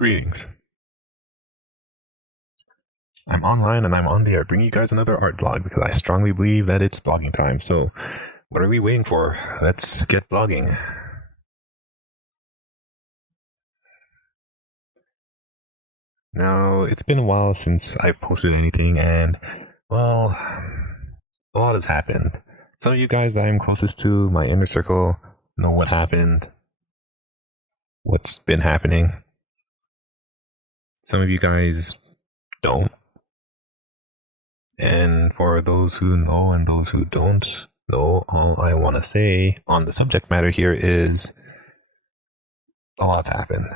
Greetings. I'm online and I'm on the air bringing you guys another art blog because I strongly believe that it's blogging time. So, what are we waiting for? Let's get blogging. Now, it's been a while since I've posted anything, and, well, a lot has happened. Some of you guys that I'm closest to, my inner circle, know what happened, what's been happening. Some of you guys don't. And for those who know and those who don't know, all I want to say on the subject matter here is a lot's happened.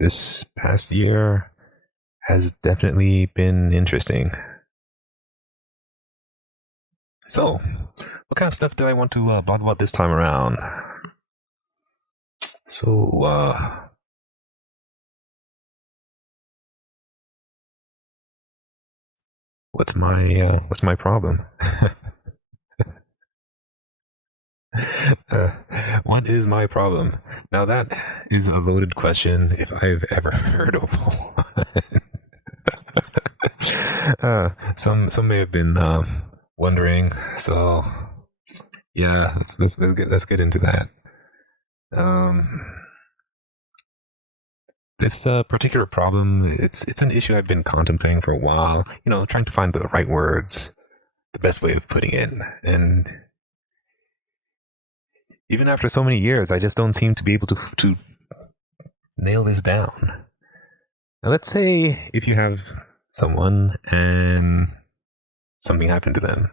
This past year has definitely been interesting. So, what kind of stuff do I want to blog about this time around? So, what's my problem? What is my problem? Now that is a loaded question if I've ever heard of one. Some may have been wondering. So yeah, let's get into that. This particular problem, it's an issue I've been contemplating for a while. You know, trying to find the right words, the best way of putting it, and even after so many years, I just don't seem to be able to nail this down. Now, let's say if you have someone and something happened to them,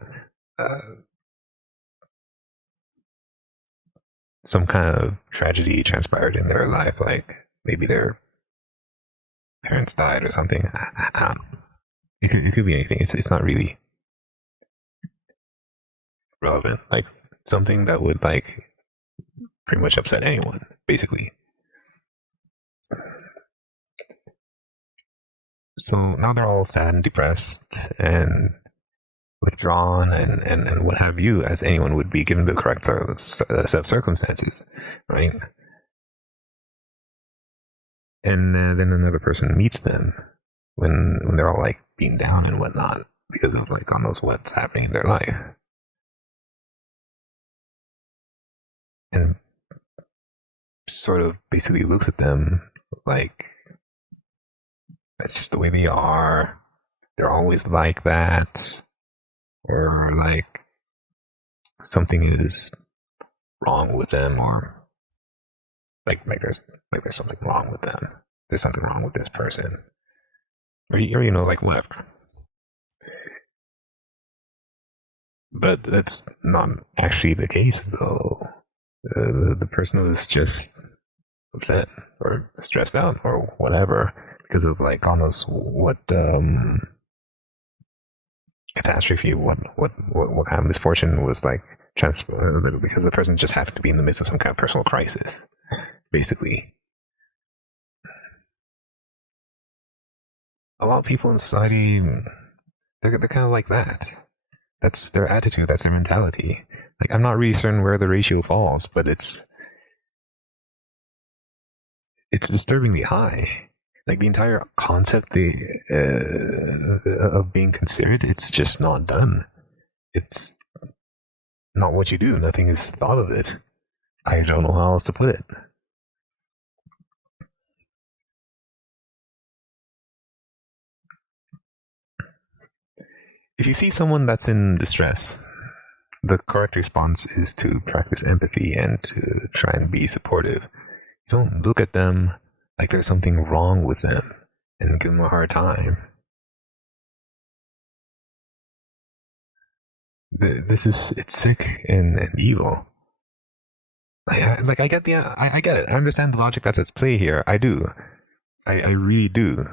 some kind of tragedy transpired in their life, like maybe their parents died or something. I don't know. It could be anything. It's not really relevant. Like something that would like pretty much upset anyone, basically. So now they're all sad and depressed and withdrawn and what have you, as anyone would be given the correct set of circumstances, right? And then another person meets them when they're all like being down and whatnot because of like God knows what's happening in their life. And sort of basically looks at them like that's just the way they are. They're always like that. Or like something is wrong with them, or like there's something wrong with them. There's something wrong with this person. Or you know, like whatever. But that's not actually the case though. The person was just upset or stressed out or whatever because of like God knows what catastrophe, what kind of misfortune was like because the person just happened to be in the midst of some kind of personal crisis, basically. A lot of people in society, they're kind of like that. That's their attitude. That's their mentality. Like I'm not really certain where the ratio falls, but it's disturbingly high. Like the entire concept of being considered, it's just not done. It's not what you do. Nothing is thought of it. I don't know how else to put it. If you see someone that's in distress, the correct response is to practice empathy and to try and be supportive. You don't look at them like there's something wrong with them and give them a hard time. It's sick and evil. I get I get it. I understand the logic that's at play here. I do. I really do.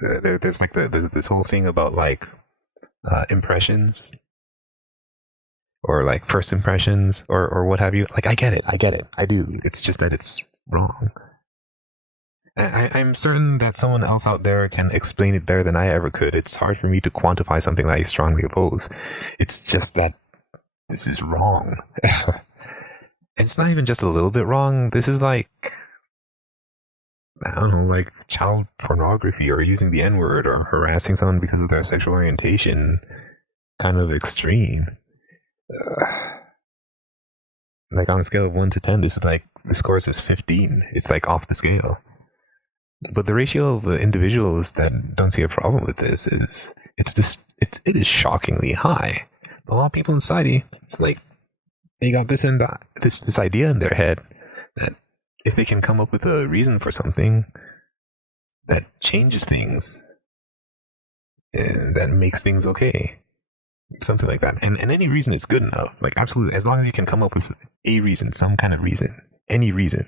There's like this whole thing about like impressions or like first impressions or what have you. Like I get it. I do. It's just that it's wrong. I'm certain that someone else out there can explain it better than I ever could. It's hard for me to quantify something that I strongly oppose. It's just that this is wrong. It's not even just a little bit wrong. This is like I don't know, like child pornography or using the N word or harassing someone because of their sexual orientation kind of extreme. Like on a scale of 1 to 10, this is like the scores is 15. It's like off the scale. But the ratio of individuals that don't see a problem with this is it is shockingly high. A lot of people in society, it's like they got this and that, this idea in their head that if they can come up with a reason for something that changes things and that makes things okay, something like that, and any reason is good enough. Like absolutely, as long as you can come up with a reason, some kind of reason, any reason.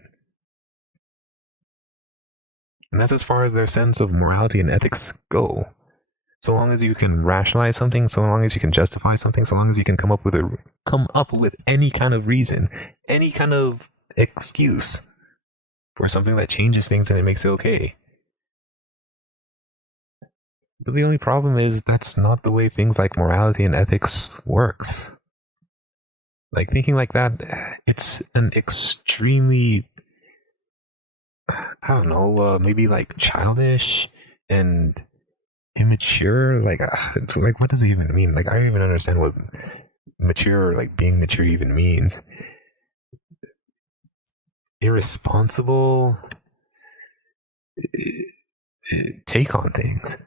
And that's as far as their sense of morality and ethics go. So long as you can rationalize something, so long as you can justify something, so long as you can come up with any kind of reason, any kind of excuse for something that changes things and it makes it okay. But the only problem is that's not the way things like morality and ethics works. Like thinking like that, it's an extremely, I don't know, maybe like childish and immature. Like what does it even mean? Like I don't even understand what mature, like being mature, even means. Irresponsible take on things.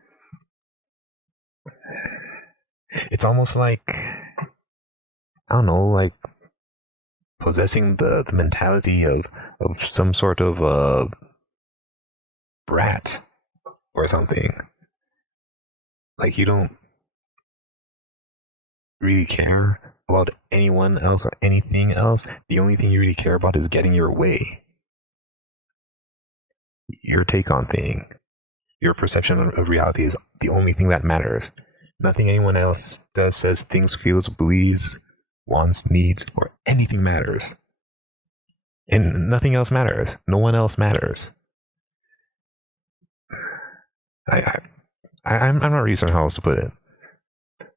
It's almost like, I don't know, like possessing the mentality of some sort of brat or something. Like you don't really care about anyone else or anything else. The only thing you really care about is getting your way. Your take on thing. Your perception of reality is the only thing that matters. Nothing anyone else does, says, thinks, feels, believes, wants, needs, or anything matters. And nothing else matters. No one else matters. I'm not really certain how else to put it.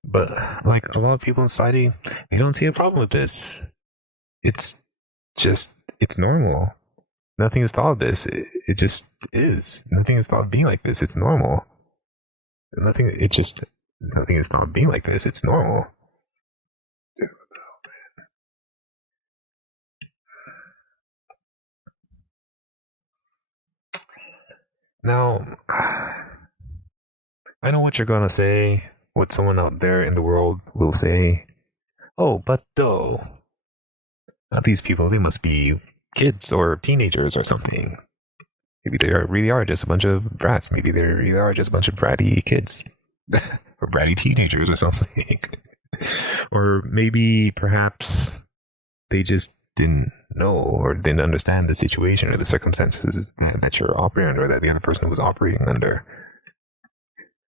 But like a lot of people in society, they don't see a problem with this. It's normal. Nothing is thought of this. It just is. Nothing is thought of being like this. It's normal. Nothing is thought of being like this. It's normal. Now, I know what you're gonna say, what someone out there in the world will say. Oh, but though, not these people, they must be kids or teenagers or something. Maybe they really are just a bunch of brats. Maybe they really are just a bunch of bratty kids. Or bratty teenagers or something. Or maybe perhaps they just didn't know or didn't understand the situation or the circumstances that you're operating under, or that the other person was operating under.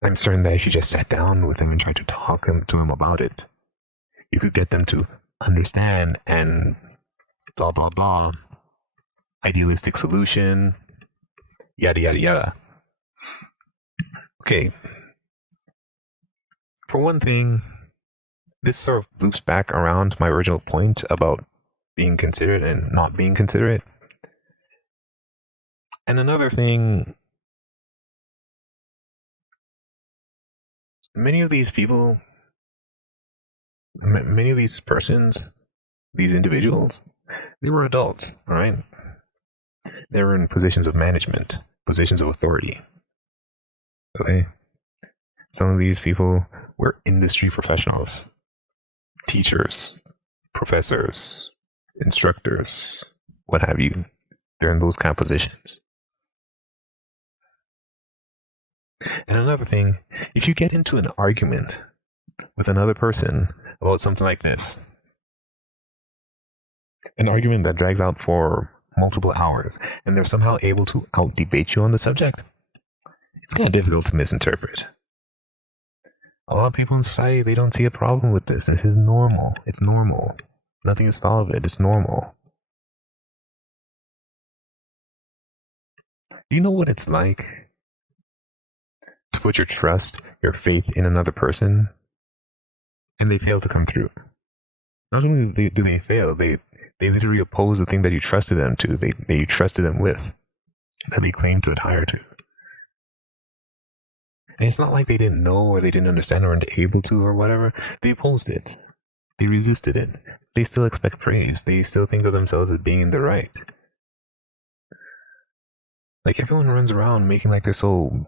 I'm certain that if you just sat down with them and tried to talk to them about it, you could get them to understand and blah, blah, blah. Idealistic solution, yada, yada, yada. Okay. For one thing, this sort of loops back around my original point about being considerate and not being considerate. And another thing, many of these people, many of these persons, these individuals, they were adults, all right? They were in positions of management, positions of authority. Okay? Some of these people were industry professionals, teachers, professors, instructors, what have you. They're in those kind of positions. And another thing, if you get into an argument with another person about something like this, an argument that drags out for multiple hours, and they're somehow able to out-debate you on the subject, it's kind of difficult to misinterpret. A lot of people in society, they don't see a problem with this. This is normal. It's normal. Nothing is thought of it. It's normal. Do you know what it's like to put your trust, your faith in another person, and they fail to come through? Not only do they fail, they literally oppose the thing that you trusted them to, that you trusted them with. that they claim to adhere to. And it's not like they didn't know or they didn't understand or weren't able to or whatever. They opposed it. They resisted it. They still expect praise. They still think of themselves as being in the right. Like everyone runs around making like they're so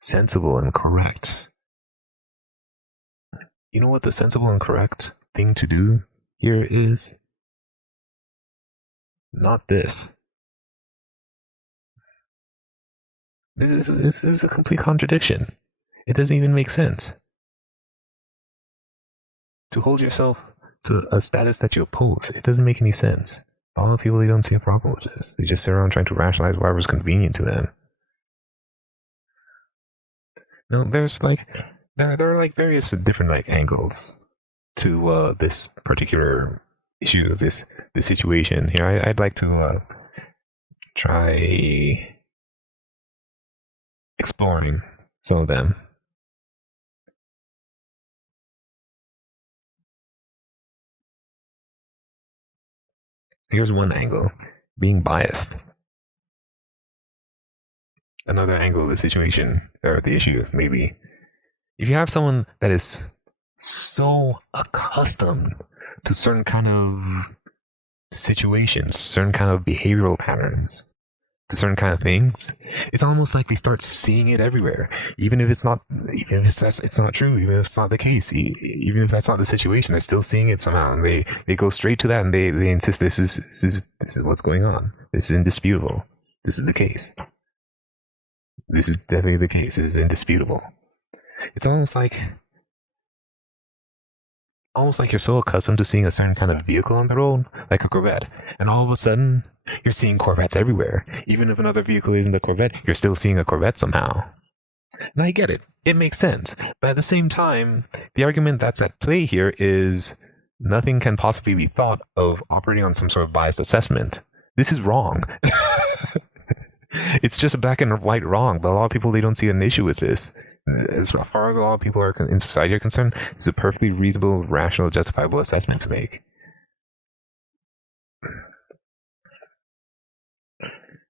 sensible and correct. You know what the sensible and correct thing to do here is? Not this. This is a complete contradiction. It doesn't even make sense. To hold yourself to a status that you oppose, it doesn't make any sense. A lot of people, they don't see a problem with this. They just sit around trying to rationalize whatever's convenient to them. No, there's like there are like various different like angles to this particular issue, this situation here. I'd like to try exploring some of them. Here's one angle: being biased. Another angle of the situation or the issue, maybe. If you have someone that is so accustomed to certain kind of situations, certain kind of behavioral patterns, to certain kind of things, it's almost like they start seeing it everywhere. Even if it's not, even if it's not true, even if it's not the case, even if that's not the situation, they're still seeing it somehow. And they go straight to that and they insist this is what's going on. This is indisputable. This is the case. This is definitely the case. This is indisputable. It's almost like you're so accustomed to seeing a certain kind of vehicle on the road, like a Corvette, and all of a sudden you're seeing Corvettes everywhere. Even if another vehicle isn't a Corvette, you're still seeing a Corvette somehow. And I get it. It makes sense. But at the same time, the argument that's at play here is nothing can possibly be thought of operating on some sort of biased assessment. This is wrong. It's just a black and white wrong, but a lot of people, they don't see an issue with this. As far as a lot of people are in society are concerned, it's a perfectly reasonable, rational, justifiable assessment to make.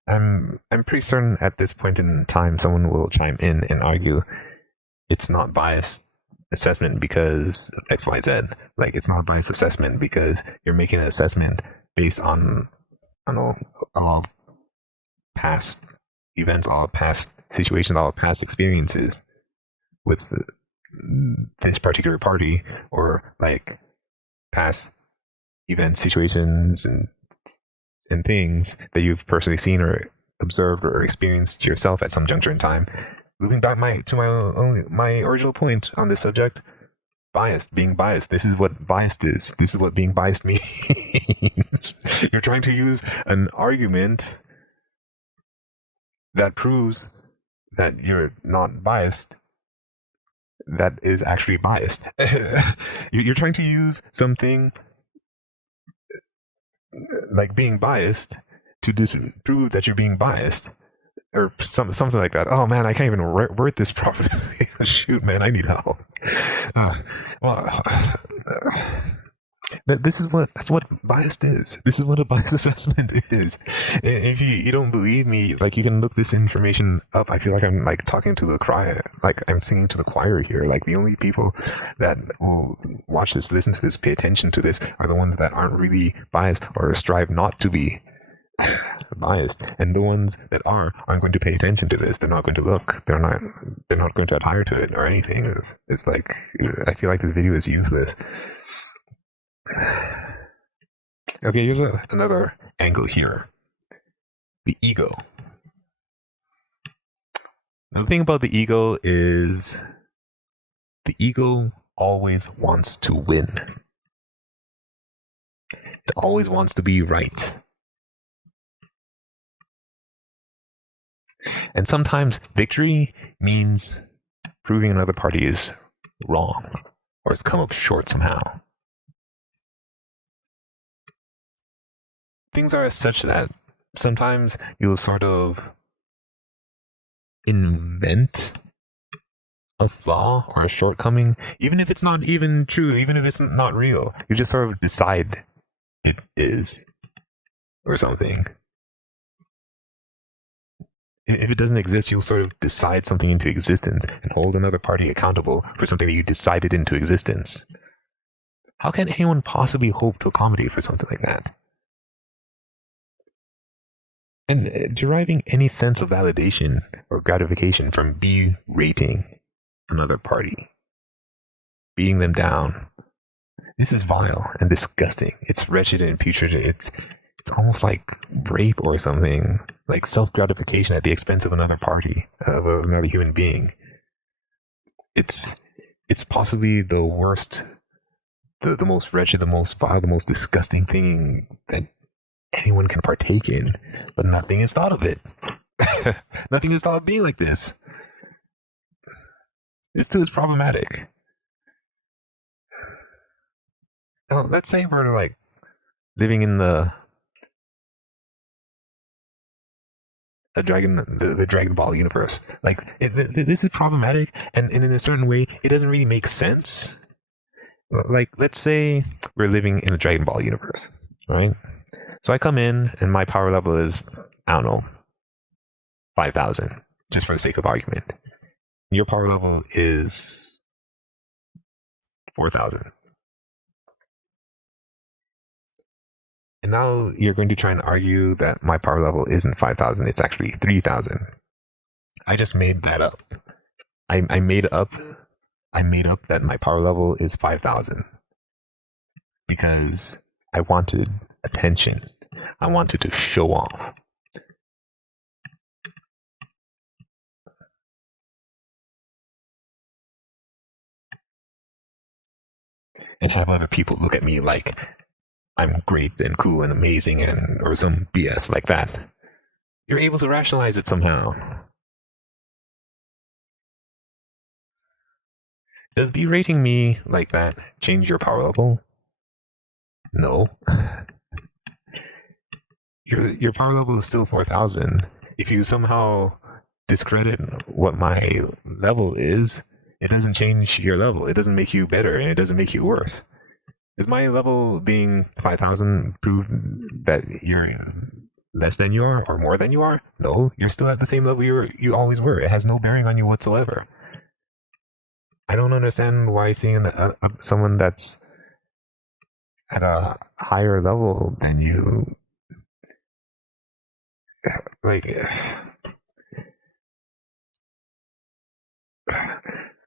I'm pretty certain at this point in time someone will chime in and argue it's not biased assessment because of XYZ. Like, it's not a biased assessment because you're making an assessment based on, I don't know, a lot of past events, all past situations, all past experiences with this particular party, or like past events, situations, and things that you've personally seen or observed or experienced yourself at some juncture in time. Moving back to my original point on this subject, being biased. This is what biased is. This is what being biased means. You're trying to use an argument that proves that you're not biased, that is actually biased. You're trying to use something like being biased to disprove that you're being biased, or something like that. Oh man, I can't even word this properly. Shoot, man, I need help. That's what biased is. This is what a biased assessment is. If you don't believe me, like, you can look this information up. I feel like I'm like talking to the choir, like I'm singing to the choir here. Like, the only people that will watch this, listen to this, pay attention to this are the ones that aren't really biased or strive not to be biased, and the ones that aren't going to pay attention to this. They're not going to look. They're not going to adhere to it or anything. It's like, I feel like this video is useless. Okay, here's another angle here. The ego. Now, the thing about the ego is the ego always wants to win. It always wants to be right. And sometimes victory means proving another party is wrong or has come up short somehow. Things are such that sometimes you'll sort of invent a flaw or a shortcoming, even if it's not even true, even if it's not real. You just sort of decide it is, or something. If it doesn't exist, you'll sort of decide something into existence and hold another party accountable for something that you decided into existence. How can anyone possibly hope to accommodate for something like that? And deriving any sense of validation or gratification from berating another party, beating them down. This is vile and disgusting. It's wretched and putrid. It's almost like rape or something, like self-gratification at the expense of another party, of another human being. It's possibly the worst, the most wretched, the most vile, the most disgusting thing that anyone can partake in, but nothing is thought of it. Nothing is thought of being like this. This too is problematic. Now, let's say we're like living in the Dragon Ball universe. Like this is problematic, and in a certain way, it doesn't really make sense. Like, let's say we're living in a Dragon Ball universe, right? So I come in, and my power level is, I don't know, 5,000, just for the sake of argument. Your power level is 4,000. And now you're going to try and argue that my power level isn't 5,000, it's actually 3,000. I just made that up. I made up that my power level is 5,000 because I wanted attention. I wanted to show off. And have other people look at me like I'm great and cool and amazing, and or some BS like that. You're able to rationalize it somehow. Does berating me like that change your power level? No. Your power level is still 4,000. If you somehow discredit what my level is, it doesn't change your level. It doesn't make you better, and it doesn't make you worse. Is my level being 5,000 prove that you're less than you are or more than you are? No, you're still at the same level you always were. It has no bearing on you whatsoever. I don't understand why seeing someone that's at a higher level than you, like,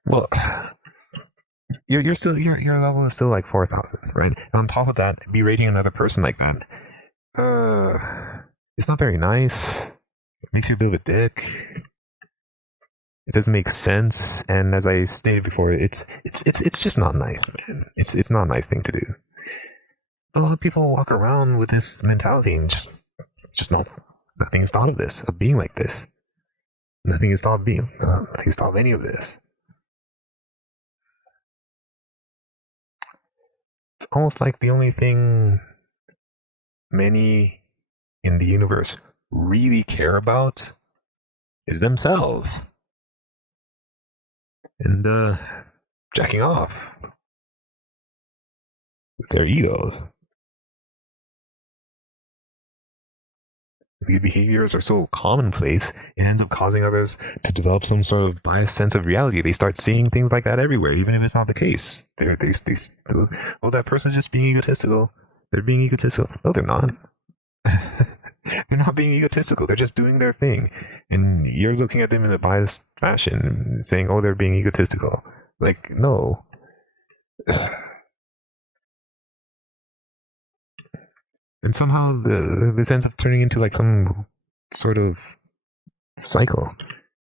well, you're still your level is still like 4,000, right? And on top of that, berating another person like that, it's not very nice. It makes you a bit of a dick. It doesn't make sense, and as I stated before, it's just not nice, man. It's not a nice thing to do. A lot of people walk around with this mentality and just nothing is thought of this, of being like this. Nothing is thought of any of this. It's almost like the only thing many in the universe really care about is themselves. And jacking off with their egos. These behaviors are so commonplace, it ends up causing others to develop some sort of biased sense of reality. They start seeing things like that everywhere, even if it's not the case. Oh, that person's just being egotistical. They're being egotistical. No, they're not. They're not being egotistical. They're just doing their thing. And you're looking at them in a biased fashion, saying, oh, they're being egotistical. Like, no. And somehow this ends up turning into like some sort of cycle.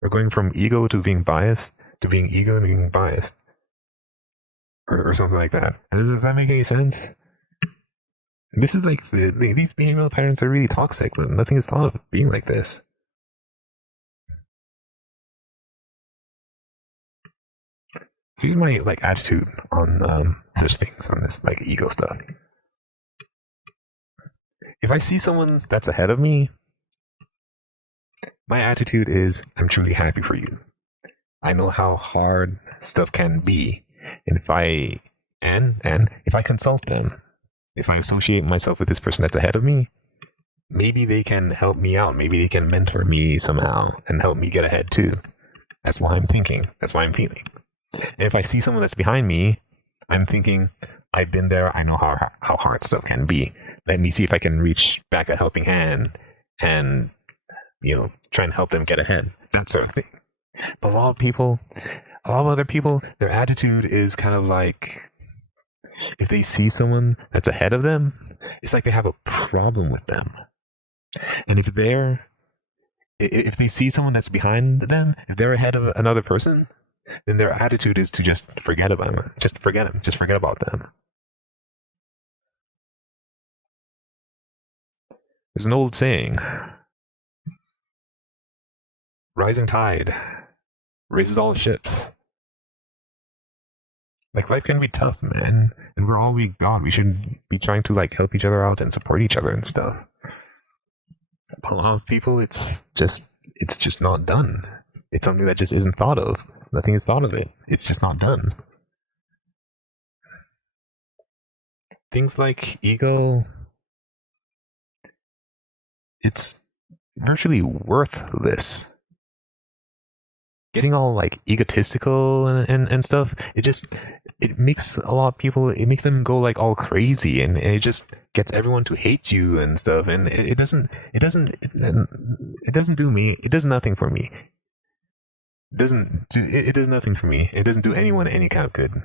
We're going from ego to being biased, to being ego and being biased. Or something like that. And does that make any sense? This is like, these behavioral patterns are really toxic, but nothing is thought of being like this. So here's my like attitude on such things, on this like ego stuff. If I see someone that's ahead of me, my attitude is, I'm truly happy for you. I know how hard stuff can be, and if I consult them, if I associate myself with this person that's ahead of me, maybe they can help me out. Maybe they can mentor me somehow and help me get ahead too. That's why I'm thinking. That's why I'm feeling. And if I see someone that's behind me, I'm thinking, I've been there. I know how hard stuff can be. Let me see if I can reach back a helping hand and, try and help them get ahead. That sort of thing. But a lot of other people, their attitude is kind of like, if they see someone that's ahead of them, it's like they have a problem with them. And if they see someone that's behind them, if they're ahead of another person, then their attitude is to just forget about them. Just forget them. Just forget about them. There's an old saying, rising tide raises all ships. Like, life can be tough, man, and we're all we got. We should be trying to help each other out and support each other and stuff. But a lot of people, it's just not done. It's something that just isn't thought of. Nothing is thought of it. It's just not done. Things like ego, it's virtually worthless. Getting all egotistical and stuff, it makes a lot of people, it makes them go all crazy, and it just gets everyone to hate you and stuff, and it does nothing for me. It does nothing for me. It doesn't do anyone any kind of good.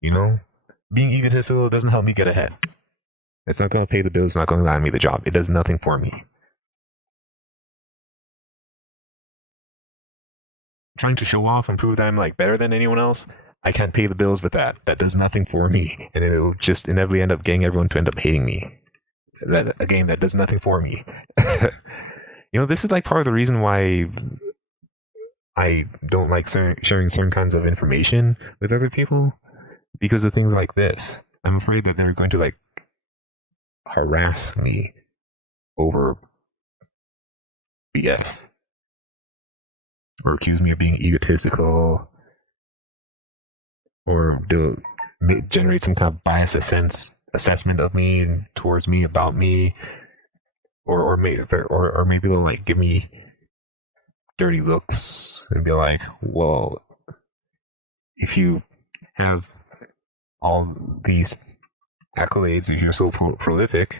Being egotistical doesn't help me get ahead. It's not going to pay the bills. It's not going to land me the job. It does nothing for me. Trying to show off and prove that I'm better than anyone else, I can't pay the bills with that. That does nothing for me, and it'll just inevitably end up getting everyone to end up hating me. That does nothing for me. This is part of the reason why I don't like sharing certain kinds of information with other people, because of things like this. I'm afraid that they're going to harass me over BS. Or accuse me of being egotistical, or generate some kind of biased assessment of me and towards me, about me, or maybe they'll give me dirty looks and be like, well, if you have all these accolades, if you're so prolific,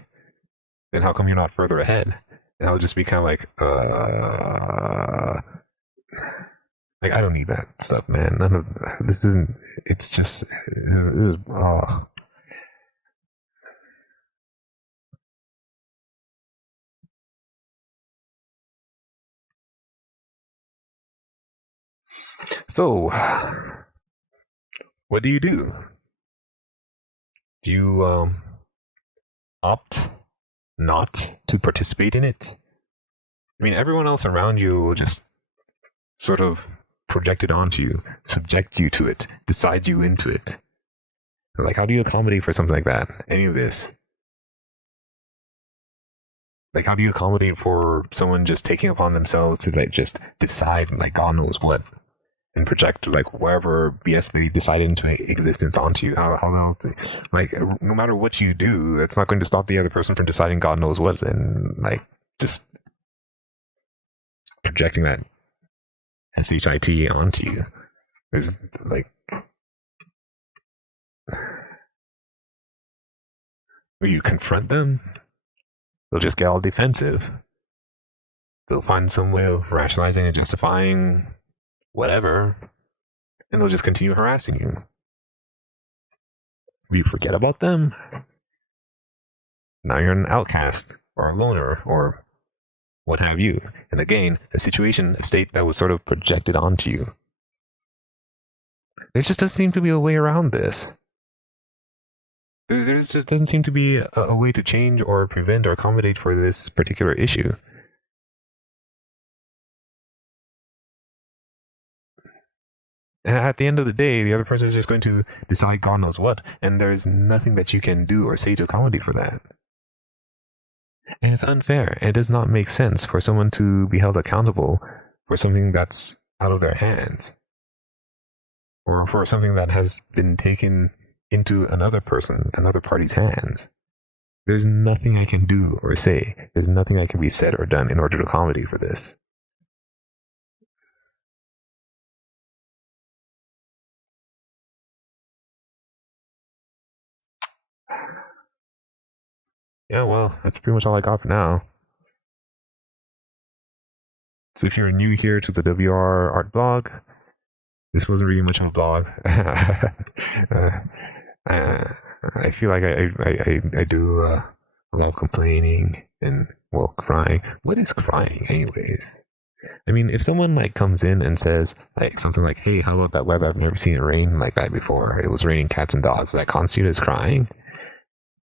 then how come you're not further ahead? And I'll just be kind of I don't need that stuff, man. None of this isn't. It's just. It is. Oh. So, what do you do? Do you opt not to participate in it? I mean, everyone else around you will just sort of project it onto you, subject you to it, decide you into it. How do you accommodate for something like that? Any of this? How do you accommodate for someone just taking upon themselves to just decide God knows what, and project wherever BS they decide into existence onto you? How no matter what you do, that's not going to stop the other person from deciding God knows what, and just projecting that SHIT onto you. There's when you confront them, they'll just get all defensive. They'll find some way of rationalizing and justifying whatever, and they'll just continue harassing you. You forget about them, now you're an outcast, or a loner, or what have you. And again, a state that was sort of projected onto you. There just doesn't seem to be a way around this. There just doesn't seem to be a way to change or prevent or accommodate for this particular issue. And at the end of the day, the other person is just going to decide God knows what, and there's nothing that you can do or say to accommodate for that. And it's unfair. It does not make sense for someone to be held accountable for something that's out of their hands, or for something that has been taken into another person, another party's hands. There's nothing I can do or say. There's nothing that can be said or done in order to accommodate for this. Yeah, well, that's pretty much all I got for now. So if you're new here to the WR Art blog, this wasn't really much of a blog. I feel like I do a lot of complaining and, well, crying. What is crying, anyways? I mean, if someone like comes in and says like something like, "Hey, how about that weather? I've never seen it rain like that before. It was raining cats and dogs." That constitute as crying.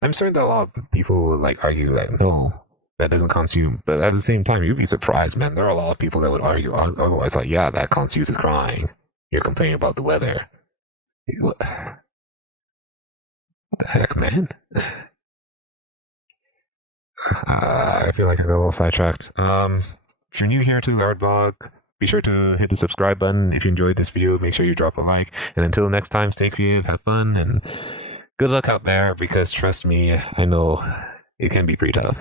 I'm certain that a lot of people would like argue that no, that doesn't constitute. But at the same time, you'd be surprised, man. There are a lot of people that would argue otherwise. Like, yeah, that constitutes as crying. You're complaining about the weather. What the heck, man? I feel like I got a little sidetracked. If you're new here to the art blog, be sure to hit the subscribe button. If you enjoyed this video, make sure you drop a like. And until next time, stay creative, have fun, and good luck out there, because trust me, I know it can be pretty tough.